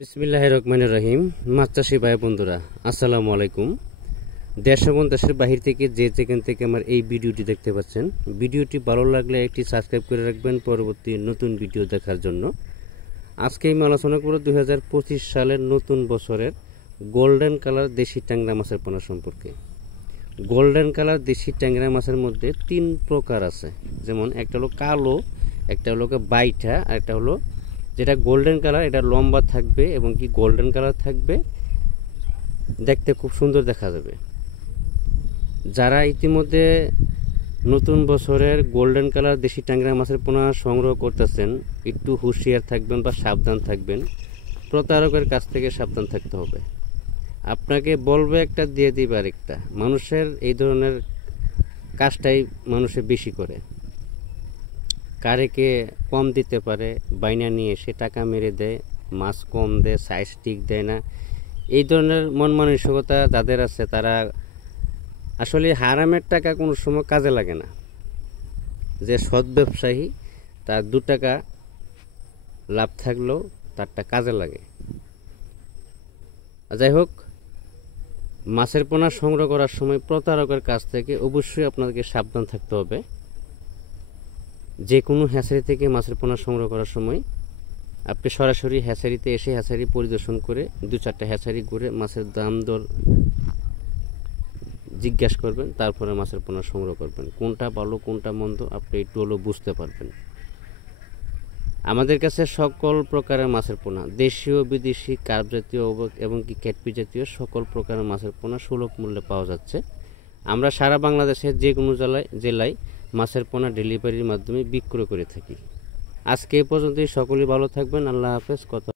বিসমিল্লাহির রহমানির রহিম। মাছ চাষি ভাই বন্ধুরা, আসসালামু আলাইকুম। দেশ এবং দেশের বাহির থেকে যেখান থেকে আমার এই ভিডিওটি দেখতে পাচ্ছেন, ভিডিওটি ভালো লাগলে একটি সাবস্ক্রাইব করে রাখবেন পরবর্তী নতুন ভিডিও দেখার জন্য। আজকে আমি আলোচনা করব 2025 সালের নতুন বছরের গোল্ডেন কালার দেশি ট্যাংরা মাছের পোনা সম্পর্কে। গোল্ডেন কালার দেশি ট্যাংরা মাছের মধ্যে 3 প্রকার আছে, যেমন একটা হলো কালো, একটা হলো বাইটা, আর একটা হলো যেটা গোল্ডেন কালার। এটা লম্বা থাকবে এবং কি গোল্ডেন কালার থাকবে, দেখতে খুব সুন্দর দেখা যাবে। যারা ইতিমধ্যে নতুন বছরের গোল্ডেন কালার দেশি ট্যাংরা মাছের পোনা সংগ্রহ করতেছেন, একটু হুঁশিয়ার থাকবেন বা সাবধান থাকবেন। প্রতারকের কাছ থেকে সাবধান থাকতে হবে। আপনাকে বলবে একটা, দিয়ে দিবে আরেকটা। মানুষের এই ধরনের কাজটাই মানুষে বেশি করে। কারেকে কম দিতে পারে, বাইনা নিয়ে সে টাকা মেরে দেয়, মাছ কম দেয়, সাইজ ঠিক দেয় না। এই ধরনের মন মানসিকতা যাদের আছে, তারা আসলে হারামের টাকা কোনো সময় কাজে লাগে না। যে সৎ ব্যবসায়ী, তার 2 টাকা লাভ থাকলেও তারটা কাজে লাগে। যাই হোক, মাছের পোনা সংগ্রহ করার সময় প্রতারকের কাছ থেকে অবশ্যই আপনাদেরকে সাবধান থাকতে হবে। যে কোনো হ্যাচারি থেকে মাছের পোনা সংগ্রহ করার সময় আপনি সরাসরি হ্যাচারিতে এসে হ্যাচারি পরিদর্শন করে 2-4টা হ্যাচারি ঘুরে মাছের দাম দর জিজ্ঞাসা করবেন, তারপরে মাছের পোনা সংগ্রহ করবেন। কোনটা ভালো কোনটা মন্দ আপনি একটু হলেও বুঝতে পারবেন। আমাদের কাছে সকল প্রকারের মাছের পোনা, দেশীয় বিদেশি কার্প জাতীয় এবং কি ক্যাটপি জাতীয় সকল প্রকারের মাছের পোনা সুলভ মূল্যে পাওয়া যাচ্ছে। আমরা সারা বাংলাদেশের যে কোনো জেলায় মাছের পোনা ডেলিভারির মাধ্যমে বিক্রয় করে থাকি। আজকে এই পর্যন্তই। সকলেই ভালো থাকবেন। আল্লাহ হাফেজ। কথা